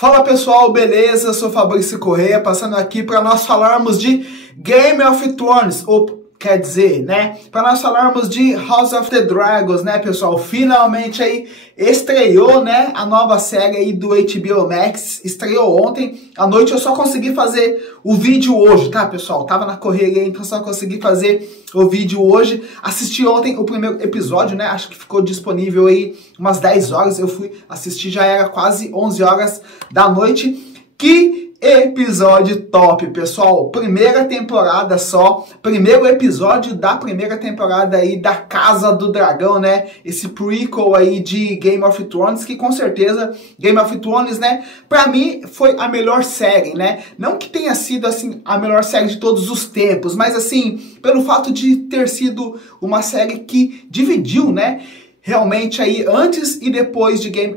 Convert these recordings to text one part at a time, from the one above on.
Fala pessoal, beleza? Eu sou Fabrício Correia, passando aqui para nós falarmos de Game of Thrones, ou quer dizer, né, para nós falarmos de House of the Dragons, né, pessoal? Finalmente aí estreou, né, a nova série aí do HBO Max, estreou ontem à noite. Eu só consegui fazer o vídeo hoje, tá, pessoal? Tava na correria, então só consegui fazer o vídeo hoje. Assisti ontem o primeiro episódio, né, acho que ficou disponível aí umas 10 horas, eu fui assistir, já era quase 11 horas da noite. Que episódio top, pessoal! Primeira temporada só, primeiro episódio da primeira temporada aí da Casa do Dragão, né? Esse prequel aí de Game of Thrones, que com certeza Game of Thrones, né? Pra mim foi a melhor série, né? Não que tenha sido, assim, a melhor série de todos os tempos, mas assim, pelo fato de ter sido uma série que dividiu, né? Realmente aí, antes e depois de Game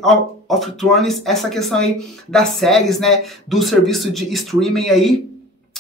of Thrones, essa questão aí das séries, né, do serviço de streaming aí,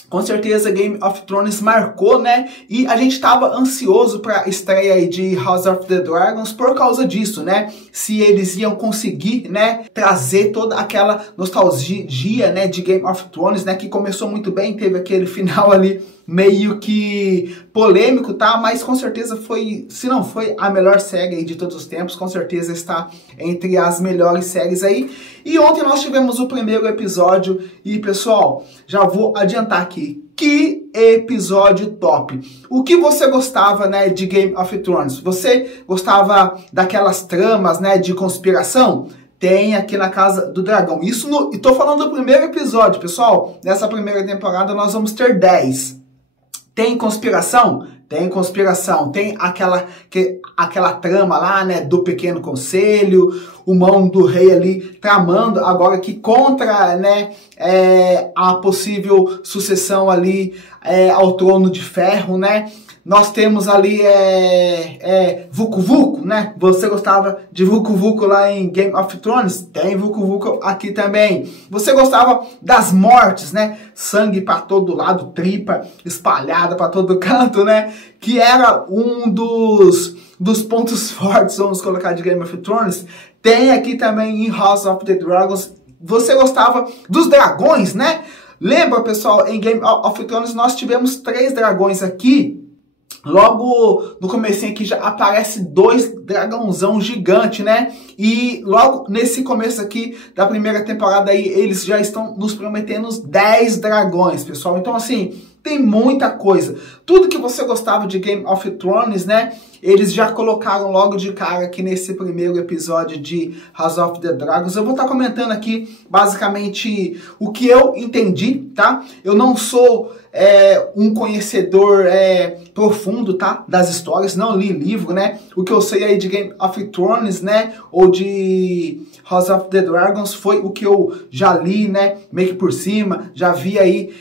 com certeza Game of Thrones marcou, né, e a gente tava ansioso pra estreia aí de House of the Dragons por causa disso, né, se eles iam conseguir, né, trazer toda aquela nostalgia, né, de Game of Thrones, né, que começou muito bem, teve aquele final ali meio que polêmico, tá? Mas com certeza foi, se não foi a melhor série aí de todos os tempos, com certeza está entre as melhores séries aí. E ontem nós tivemos o primeiro episódio e, pessoal, já vou adiantar aqui, que episódio top! O que você gostava, né, de Game of Thrones? Você gostava daquelas tramas, né, de conspiração? Tem aqui na Casa do Dragão. Isso e tô falando do primeiro episódio, pessoal. Nessa primeira temporada nós vamos ter 10. Tem conspiração? Tem conspiração. Tem aquela trama lá, né, do Pequeno Conselho, o mão do rei ali tramando agora aqui contra, né, a possível sucessão ali ao Trono de Ferro, né? Nós temos ali Vucu Vucu, né? Você gostava de Vucu Vucu lá em Game of Thrones? Tem Vucu Vucu aqui também. Você gostava das mortes, né? Sangue para todo lado, tripa espalhada para todo canto, né? Que era um dos pontos fortes, vamos colocar, de Game of Thrones. Tem aqui também em House of the Dragons. Você gostava dos dragões, né? Lembra, pessoal, em Game of Thrones nós tivemos 3 dragões aqui. Logo no comecinho aqui já aparece 2 dragãozão gigante, né? E logo nesse começo aqui da primeira temporada aí, eles já estão nos prometendo 10 dragões, pessoal. Então assim, tem muita coisa. Tudo que você gostava de Game of Thrones, né? Eles já colocaram logo de cara aqui nesse primeiro episódio de House of the Dragons. Eu vou estar comentando aqui, basicamente, o que eu entendi, tá? Eu não sou um conhecedor profundo, tá? Das histórias, não li livro, né? O que eu sei aí de Game of Thrones, né? Ou de House of the Dragons foi o que eu já li, né? Meio que por cima, já vi aí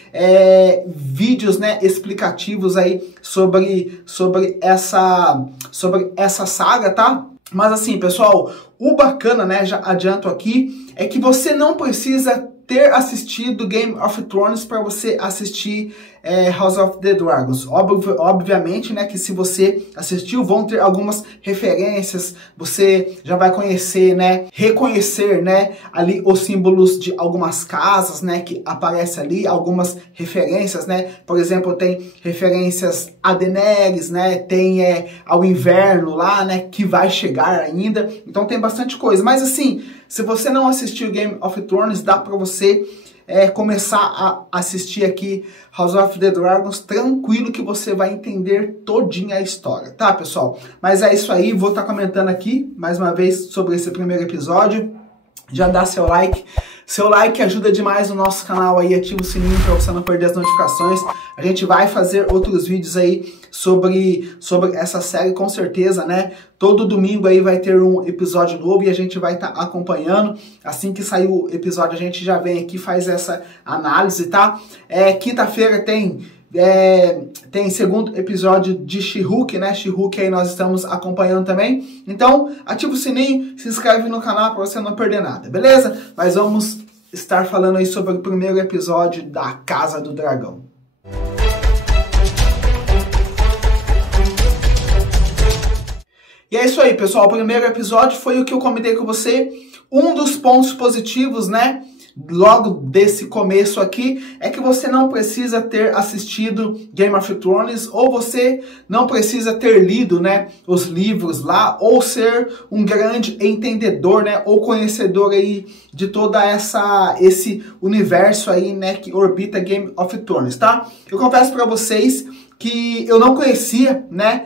vídeos, né? Explicativos aí sobre essa saga, tá? Mas assim, pessoal, o bacana, né, já adianto aqui, é que você não precisa ter assistido Game of Thrones para você assistir House of the Dragons. Obviamente, né, que se você assistiu, vão ter algumas referências, você já vai conhecer, né, reconhecer, né, ali os símbolos de algumas casas, né, que aparece ali, algumas referências, né, por exemplo, tem referências a Daenerys, né, tem ao inverno lá, né, que vai chegar ainda, então tem bastante coisa, mas assim, se você não assistiu Game of Thrones, dá pra você começar a assistir aqui House of the Dragons, tranquilo que você vai entender todinha a história, tá, pessoal? Mas é isso aí, vou estar comentando aqui, mais uma vez, sobre esse primeiro episódio. Já dá seu like. Seu like ajuda demais o nosso canal aí, ativa o sininho para você não perder as notificações. A gente vai fazer outros vídeos aí sobre essa série, com certeza, né? Todo domingo aí vai ter um episódio novo e a gente vai estar acompanhando. Assim que sair o episódio, a gente já vem aqui e faz essa análise, tá? Quinta-feira tem segundo episódio de She-Hulk, né? She-Hulk aí nós estamos acompanhando também. Então, ativa o sininho, se inscreve no canal para você não perder nada, beleza? Mas vamos estar falando aí sobre o primeiro episódio da Casa do Dragão. E é isso aí, pessoal. O primeiro episódio foi o que eu comentei com você. Um dos pontos positivos, né, logo desse começo aqui é que você não precisa ter assistido Game of Thrones, ou você não precisa ter lido, né, os livros lá, ou ser um grande entendedor, né, ou conhecedor aí de toda esse universo aí, né, que orbita Game of Thrones, tá? Eu confesso para vocês que eu não conhecia, né,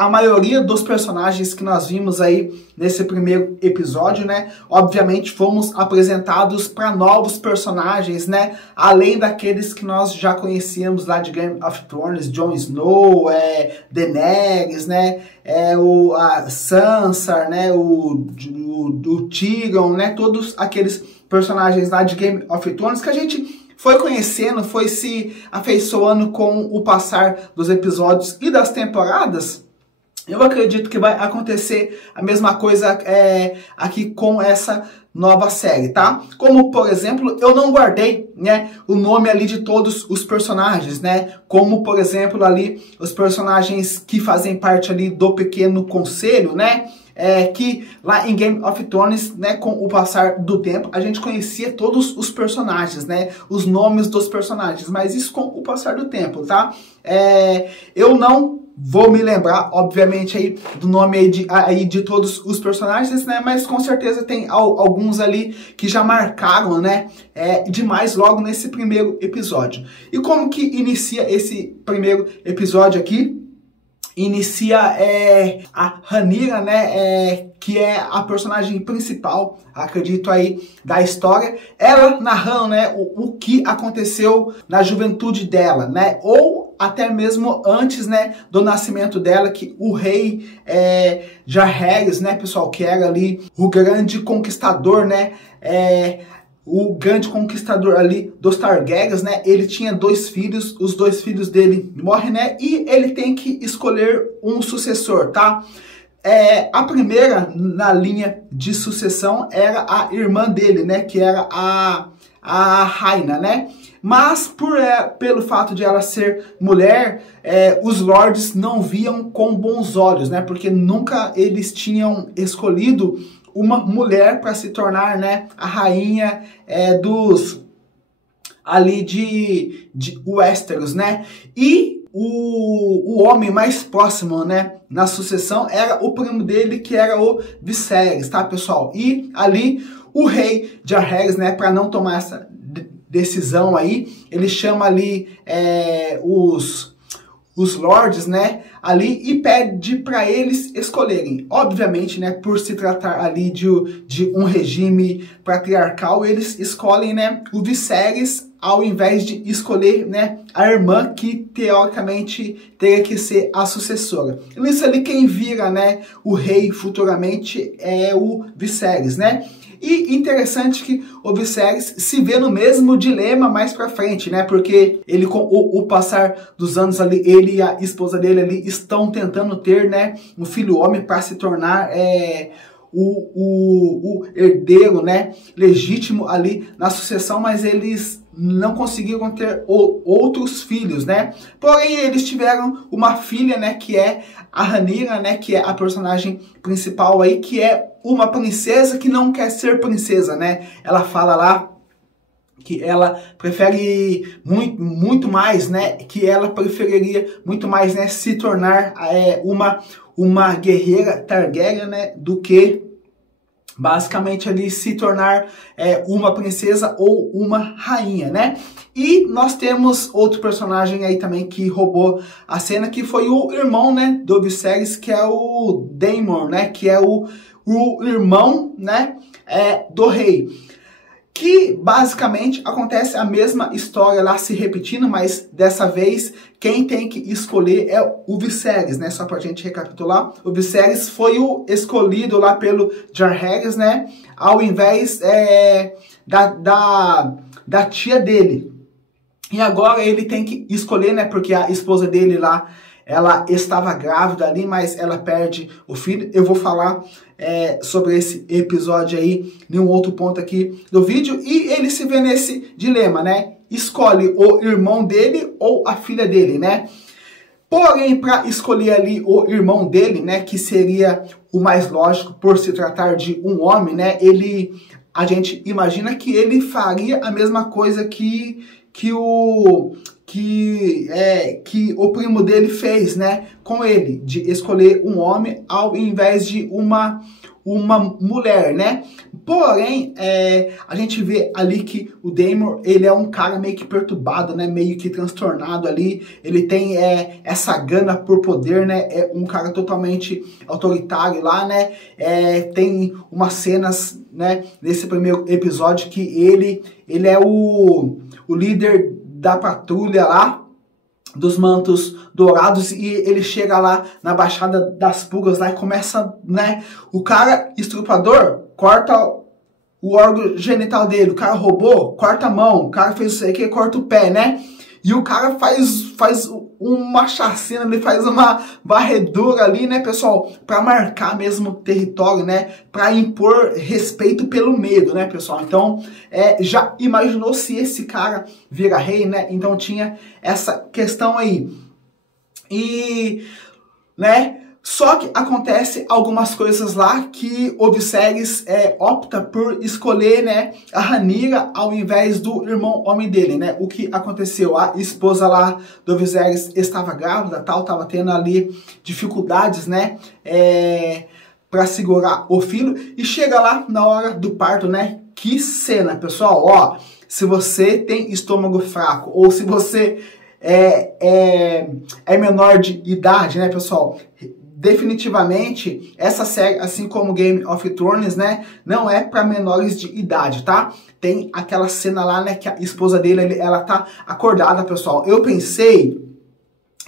a maioria dos personagens que nós vimos aí nesse primeiro episódio, né. Obviamente fomos apresentados para novos personagens, né, além daqueles que nós já conhecíamos lá de Game of Thrones, Jon Snow, Daenerys, né, a Sansa, né, o Tyrion, né, todos aqueles personagens lá de Game of Thrones que a gente foi conhecendo, foi se afeiçoando com o passar dos episódios e das temporadas. Eu acredito que vai acontecer a mesma coisa aqui com essa nova série, tá? Como, por exemplo, eu não guardei, né, o nome ali de todos os personagens, né? Como, por exemplo, ali os personagens que fazem parte ali do Pequeno Conselho, né? Que lá em Game of Thrones, né, com o passar do tempo, a gente conhecia todos os personagens, né, os nomes dos personagens, mas isso com o passar do tempo, tá? Eu não vou me lembrar, obviamente, aí do nome aí de todos os personagens, né, mas com certeza tem alguns ali que já marcaram, né, demais logo nesse primeiro episódio. E como que inicia esse primeiro episódio aqui? Inicia a Rhaenyra, né, que é a personagem principal, acredito aí, da história, ela narrando, né, o que aconteceu na juventude dela, né, ou até mesmo antes, né, do nascimento dela, que o rei Jaehaerys, né, pessoal, que era ali o grande conquistador, né, o grande conquistador ali dos Targaryens, né? Ele tinha 2 filhos, os 2 filhos dele morrem, né? E ele tem que escolher um sucessor, tá? A primeira na linha de sucessão era a irmã dele, né? Que era a Rainha, né? Mas pelo fato de ela ser mulher, os lords não viam com bons olhos, né? Porque nunca eles tinham escolhido uma mulher para se tornar, né, a rainha dos ali de Westeros, né? E o homem mais próximo, né, na sucessão era o primo dele, que era o Viserys, tá, pessoal? E ali o rei Jaehaerys, né, para não tomar essa decisão aí, ele chama ali os lords, né, ali, e pede para eles escolherem. Obviamente, né, por se tratar ali de um regime patriarcal, eles escolhem, né, o Viserys ao invés de escolher, né, a irmã que teoricamente teria que ser a sucessora. E nisso ali quem vira, né, o rei futuramente é o Viserys, né? E interessante que o Viserys se vê no mesmo dilema mais pra frente, né? Porque ele, com o passar dos anos ali, ele e a esposa dele ali estão tentando ter, né, um filho homem para se tornar o herdeiro, né, legítimo ali na sucessão, mas eles não conseguiram ter outros filhos, né? Porém, eles tiveram uma filha, né, que é a Rhaenyra, né, que é a personagem principal aí, que é uma princesa que não quer ser princesa, né? Ela fala lá que ela prefere muito mais, né, que ela preferiria muito mais, né, se tornar uma guerreira Targaryen, né, do que basicamente ali se tornar uma princesa ou uma rainha, né? E nós temos outro personagem aí também que roubou a cena, que foi o irmão, né, do Viserys, que é o Daemon, né, que é o irmão, né, do rei. Que basicamente acontece a mesma história lá se repetindo, mas dessa vez quem tem que escolher é o Viserys, né? Só pra gente recapitular, o Viserys foi o escolhido lá pelo Jaehaerys, né? Ao invés da tia dele. E agora ele tem que escolher, né? Porque a esposa dele lá, ela estava grávida ali, mas ela perde o filho. Eu vou falar sobre esse episódio aí em um outro ponto aqui do vídeo. E ele se vê nesse dilema, né? Escolhe o irmão dele ou a filha dele, né? Porém, para escolher ali o irmão dele, né? Que seria o mais lógico por se tratar de um homem, né? Ele a gente imagina que ele faria a mesma coisa que o primo dele fez, né, com ele, de escolher um homem ao invés de uma mulher, né? Porém, a gente vê ali que o Daemon, ele é um cara meio que perturbado, né? Meio que transtornado ali. Ele tem essa gana por poder, né? É um cara totalmente autoritário lá, né? Tem umas cenas, né, nesse primeiro episódio que ele é o líder da patrulha lá, dos mantos dourados, e ele chega lá na Baixada das Pulgas lá e começa, né, o cara estrupador corta o órgão genital dele, o cara roubou, corta a mão, o cara fez isso aqui, corta o pé, né, e o cara faz uma chacina, ele faz uma varredura ali, né, pessoal, para marcar mesmo o território, né, para impor respeito pelo medo, né, pessoal. Então, já imaginou se esse cara vira rei, né? Então tinha essa questão aí. E, né, só que acontece algumas coisas lá que o Viserys opta por escolher, né, a Rhaenyra ao invés do irmão homem dele, né? O que aconteceu? A esposa lá do Viserys estava grávida, tal, tava tendo ali dificuldades, né, para segurar o filho, e chega lá na hora do parto, né? Que cena, pessoal, ó, se você tem estômago fraco ou se você é menor de idade, né, pessoal? Definitivamente, essa série, assim como Game of Thrones, né, não é para menores de idade, tá? Tem aquela cena lá, né, que a esposa dele, ela tá acordada, pessoal. Eu pensei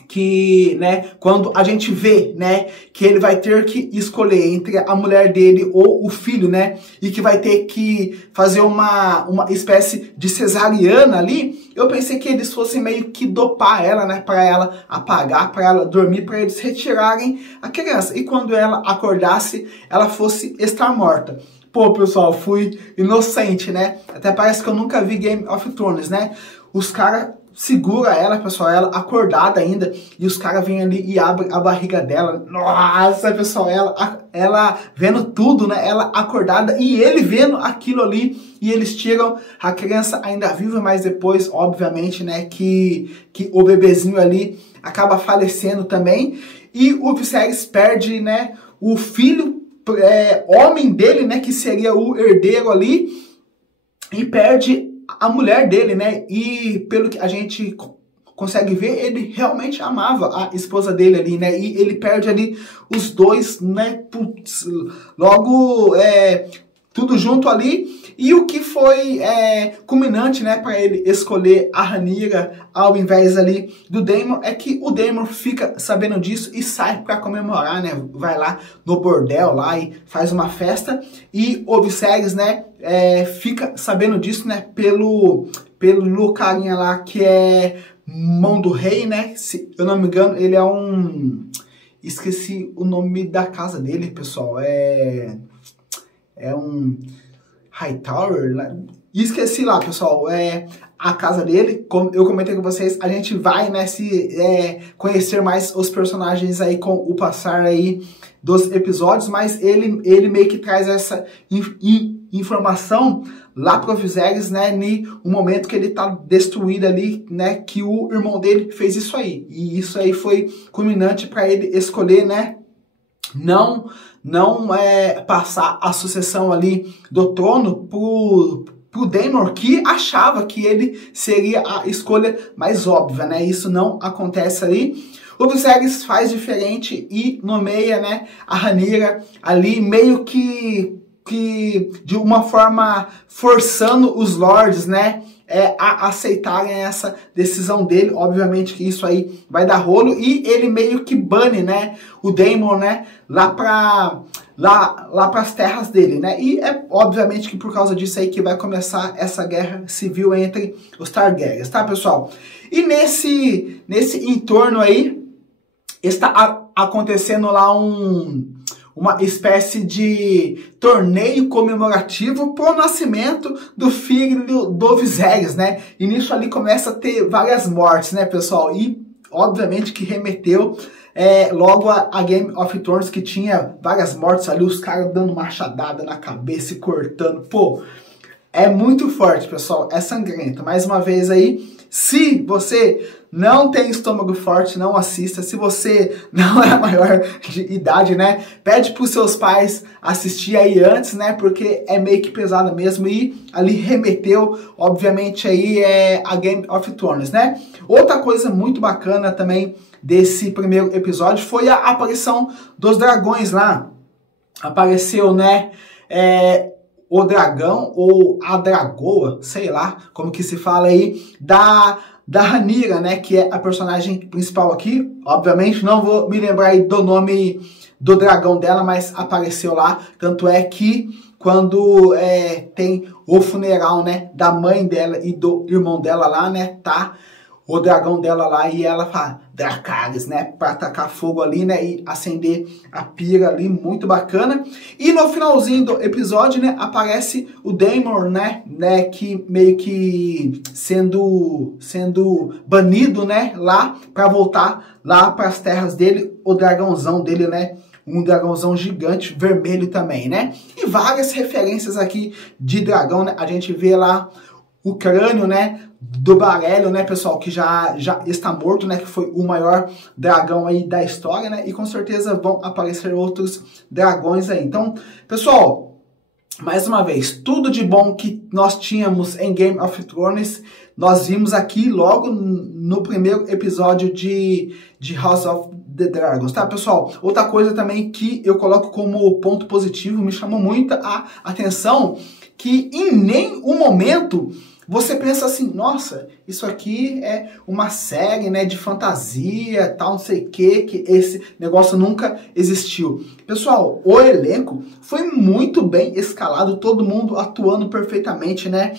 que, né, quando a gente vê, né, que ele vai ter que escolher entre a mulher dele ou o filho, né, e que vai ter que fazer uma espécie de cesariana ali, eu pensei que eles fossem meio que dopar ela, né, para ela apagar, para ela dormir, para eles retirarem a criança, e quando ela acordasse, ela fosse estar morta. Pô, pessoal, fui inocente, né, até parece que eu nunca vi Game of Thrones, né, os caras segura ela, pessoal, ela acordada ainda, e os caras vêm ali e abrem a barriga dela. Nossa, pessoal, ela vendo tudo, né? Ela acordada e ele vendo aquilo ali, e eles tiram a criança ainda viva, mas depois, obviamente, né, que o bebezinho ali acaba falecendo também, e o Viserys perde, né, o filho homem dele, né, que seria o herdeiro ali, e perde a mulher dele, né, e pelo que a gente consegue ver, ele realmente amava a esposa dele ali, né, e ele perde ali os dois, né, putz, logo, tudo junto ali, e o que foi culminante, né, para ele escolher a Rhaenyra ao invés ali do Daemon, é que o Daemon fica sabendo disso e sai para comemorar, né, vai lá no bordel lá e faz uma festa, e o Viserys, né, fica sabendo disso, né, pelo carinha lá que é mão do rei, né, se eu não me engano, ele é esqueci o nome da casa dele, pessoal, é um Hightower, esqueci lá, pessoal, a casa dele, como eu comentei com vocês, a gente vai, né, conhecer mais os personagens aí com o passar aí dos episódios, mas ele meio que traz essa informação lá pro Viserys, né, no momento que ele tá destruído ali, né, que o irmão dele fez isso aí, e isso aí foi culminante para ele escolher, né, não passar a sucessão ali do trono pro Daemon, que achava que ele seria a escolha mais óbvia, né? Isso não acontece ali. O Viserys faz diferente e nomeia, né, a Rhaenyra ali meio que de uma forma forçando os lords, né, a aceitarem essa decisão dele. Obviamente que isso aí vai dar rolo, e ele meio que bane, né, o Daemon, né, lá para as terras dele, né, e obviamente que por causa disso aí que vai começar essa guerra civil entre os Targaryens, tá, pessoal? E nesse entorno aí está acontecendo lá uma espécie de torneio comemorativo pro nascimento do filho do Viserys, né? E nisso ali começa a ter várias mortes, né, pessoal? E obviamente que remeteu logo a Game of Thrones, que tinha várias mortes ali, os caras dando machadada na cabeça e cortando. Pô, é muito forte, pessoal, é sangrento. Mais uma vez aí, se você não tem estômago forte, não assista. Se você não é maior de idade, né, pede para os seus pais assistir aí antes, né, porque é meio que pesado mesmo. E ali remeteu, obviamente, aí a Game of Thrones, né. Outra coisa muito bacana também desse primeiro episódio foi a aparição dos dragões lá. Apareceu, né, o dragão ou a dragoa, sei lá como que se fala aí, da Rhaenyra, né, que é a personagem principal aqui. Obviamente não vou me lembrar aí do nome do dragão dela, mas apareceu lá. Tanto é que quando tem o funeral, né, da mãe dela e do irmão dela lá, né, tá o dragão dela lá e ela fala Dracarys, né, para atacar fogo ali, né, e acender a pira ali, muito bacana. E no finalzinho do episódio, né, aparece o Daemon, né, que meio que sendo banido, né, lá para voltar lá para as terras dele, o dragãozão dele, né, um dragãozão gigante, vermelho também, né, e várias referências aqui de dragão, né, a gente vê lá o crânio, né, do Barelho, né, pessoal, que já está morto, né, que foi o maior dragão aí da história, né, e com certeza vão aparecer outros dragões aí. Então, pessoal, mais uma vez, tudo de bom que nós tínhamos em Game of Thrones, nós vimos aqui logo no primeiro episódio de House of the Dragons, tá, pessoal? Outra coisa também que eu coloco como ponto positivo, me chamou muito a atenção, que em nenhum momento você pensa assim, nossa, isso aqui é uma série, né, de fantasia, tal, não sei o que esse negócio nunca existiu. Pessoal, o elenco foi muito bem escalado, todo mundo atuando perfeitamente, né?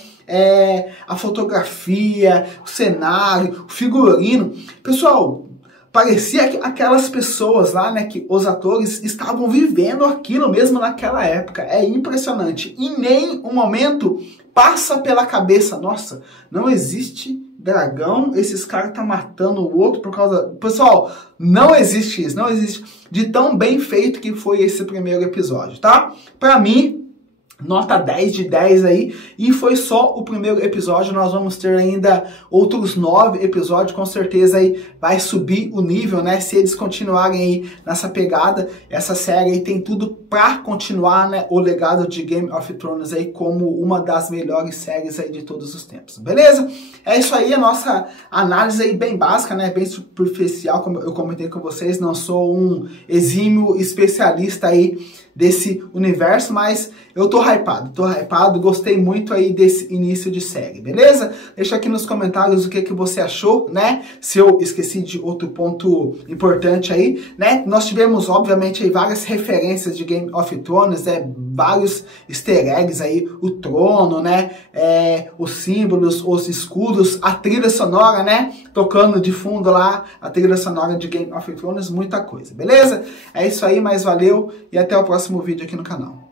A fotografia, o cenário, o figurino. Pessoal, parecia que aquelas pessoas lá, né, que os atores estavam vivendo aquilo mesmo naquela época. É impressionante. Em nenhum momento passa pela cabeça, nossa, não existe dragão, esses caras tá matando o outro por causa... Pessoal, não existe isso, não existe, de tão bem feito que foi esse primeiro episódio, tá? Pra mim, nota 10 de 10 aí, e foi só o primeiro episódio, nós vamos ter ainda outros 9 episódios, com certeza aí vai subir o nível, né, se eles continuarem aí nessa pegada. Essa série aí tem tudo pra continuar, né, o legado de Game of Thrones aí como uma das melhores séries aí de todos os tempos, beleza? É isso aí, a nossa análise aí bem básica, né, bem superficial, como eu comentei com vocês, não sou um exímio especialista aí desse universo, mas eu tô hypado, gostei muito aí desse início de série, beleza? Deixa aqui nos comentários o que você achou, né? Se eu esqueci de outro ponto importante aí, né? Nós tivemos, obviamente, aí várias referências de Game of Thrones, né? Vários easter eggs aí, o trono, né? Os símbolos, os escudos, a trilha sonora, né? Tocando de fundo lá, a trilha sonora de Game of Thrones, muita coisa, beleza? É isso aí, mas valeu e até o próximo vídeo aqui no canal.